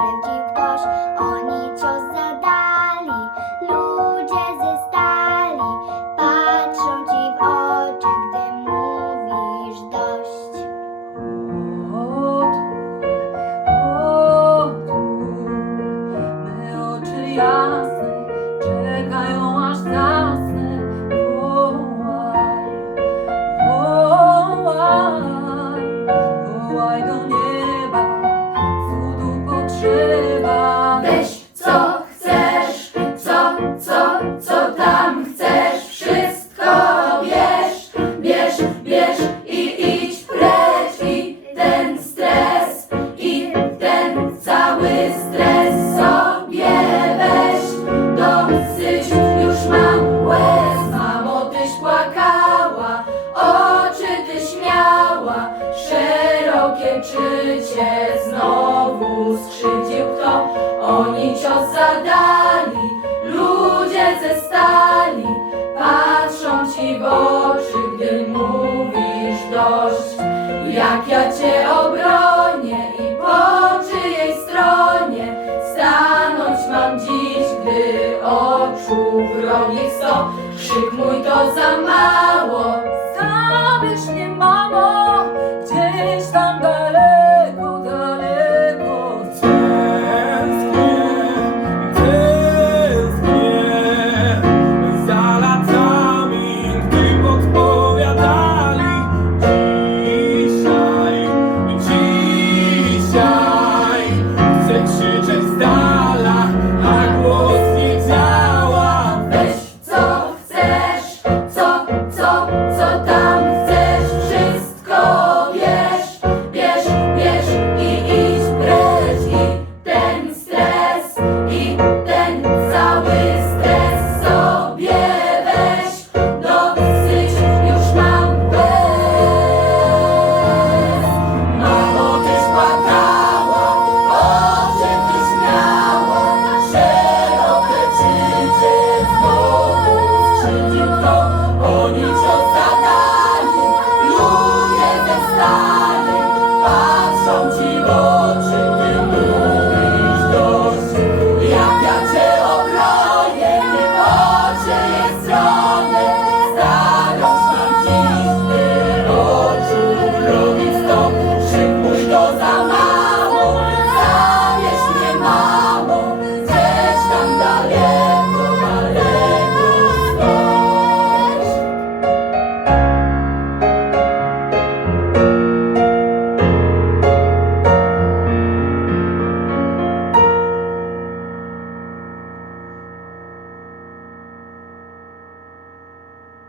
szerokie czycie znowu skrzywdził ktoś. Oni cios bierz, i idź precz i ten stres, i ten cały stres sobie weź, dosyć już mam łez, mamo tyś płakała, oczy ty śmiała, szerokie czycie znowu skrzywdził kto, oni cios zadali, ja cię obronię i po czyjej stronie stanąć mam dziś, gdy oczu wrogich sto, krzyk mój to za mało, Zabierz mnie, mamo,